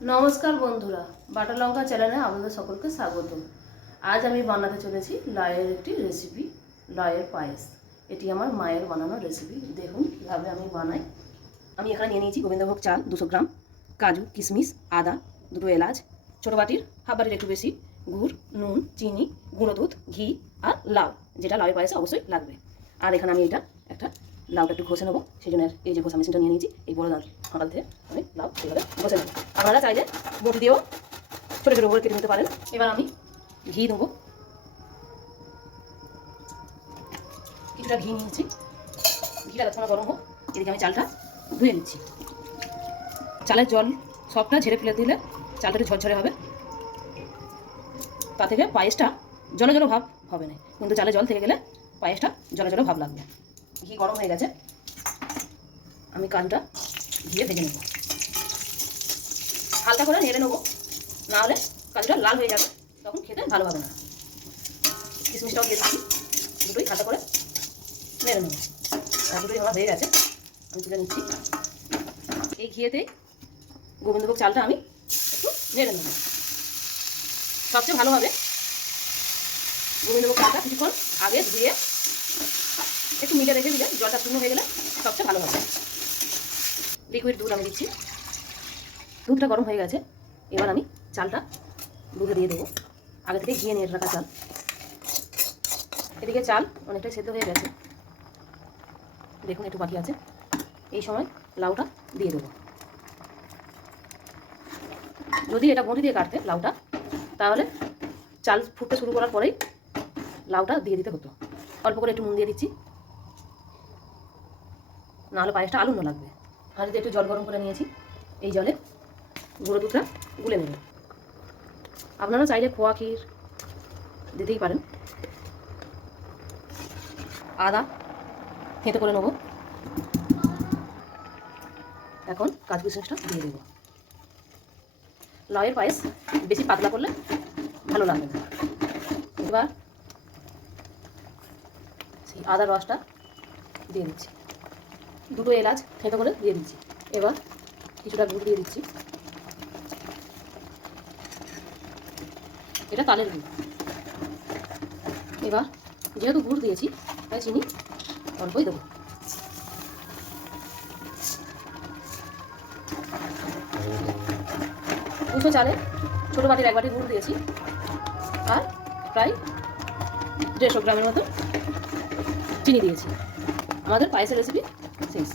নমস্কার বন্ধুরা, বাটা লঙ্কা চ্যানেলে আপনাদের সকলকে স্বাগত। আজ আমি বানাতে চলেছি লাউয়ের একটি রেসিপি, লাউয়ের পায়েস। এটি আমার মায়ের বানানো রেসিপি। দেখুন কীভাবে আমি বানাই। আমি এখানে নিয়ে নিয়েছি গোবিন্দভোগ চাল 200 গ্রাম, কাজু, কিশমিশ, আদা, 2টো এলাচ, ছোটো বাটির হাফ বাটির একটু বেশি, গুড়, নুন, চিনি, গুঁড়ো দুধ, ঘি আর লাউ, যেটা লাউয়ের পায়েসে অবশ্যই লাগবে। আর এখানে আমি একটা লাউটা একটু ঘষে নেবো, সেই জন্য এই যে ঘষা মেশিনটা নিয়ে নিয়েছি। এই বড় ফাঁকাল থেকে আমি লাউ এইভাবে ঘষে নেবো। আপনারা চাইলে বটি দিয়েও ছোটো ছোটো করে কেটে নিতে পারেন। এবার আমি ঘি দেবো, কিছুটা ঘি নিয়েছি। ঘিটা যতক্ষণ গরম হোক, এদিকে আমি চালটা ধুয়ে নিচ্ছি। চালের জল সবটা ঝেড়ে ফেলে দিলে চালটা একটু ঝরঝরে হবে, তা থেকে পায়েসটা জল জল ভাব হবে না, কিন্তু চালে জল থেকে গেলে পায়েসটা জল জল ভাব লাগবে। ঘি গরম হয়ে গেছে, আমি কাজুটা দিয়ে ভেজে নেব। হালকা করে নেড়ে নেবো, না হলে কাজুটা লাল হয়ে যাবে, তখন খেতে ভালো হবে না। কিশমিশটাও দিয়ে দিচ্ছি, দুটোই হালকা করে নেড়ে নেবো। আর দুটোই আমার হয়ে গেছে, আমি তুলে নিচ্ছি। এই ঘিয়েতেই গোবিন্দভোগ চালটা আমি একটু নেড়ে নেব। সবচেয়ে ভালো হবে গোবিন্দভোগ চালটা কিছুক্ষণ আগে ধুয়ে একটু মিটে রেখে দিলে, জলটা শুকনো হয়ে গেলে সবচেয়ে ভালো হবে। লিকুইড দুধ আমি দিচ্ছি, দুধটা গরম হয়ে গেছে। এবার আমি চালটা দুধে দিয়ে দেবো, আগে থেকে ঘিয়ে নিয়ে রাখা চাল। এদিকে চাল অনেকটাই সেদ্ধ হয়ে গেছে, দেখুন একটু বাকি আছে। এই সময় লাউটা দিয়ে দেবো। যদি এটা বঁটি দিয়ে কাটতে লাউটা, তাহলে চাল ফুটতে শুরু করার পরেই লাউটা দিয়ে দিতে হতো। অল্প করে একটু নুন দিয়ে দিচ্ছি, নাহলে পায়েসটা আলুনো লাগবে। হাঁড়িতে একটু জল গরম করে নিয়েছি, এই জলে গুঁড়ো দুধটা গুলে নেব। আপনারা চাইলে খোয়া ক্ষীর দিতেই পারেন। আদা থেঁতো করে নেব। এখন কাজু কিশমিশটা দিয়ে দেবো। লাউয়ের পায়েস বেশি পাতলা করলে ভালো লাগবে না। এবার সেই আদার রসটা দিয়ে দিচ্ছি, দুটো এলাচ থেঁতো করে দিয়ে দিচ্ছি। এবার কিছুটা গুড় দিয়ে দিচ্ছি, এটা তালের গুড়। এবার যেহেতু গুড় দিয়েছি, তাই চিনি অল্পই দেবো। দুশো চালে ছোটো বাটির 1 বাটি গুড় দিয়েছি, আর প্রায় 150 গ্রামের মতো চিনি দিয়েছি। আমাদের পায়েসের রেসিপি শেষ।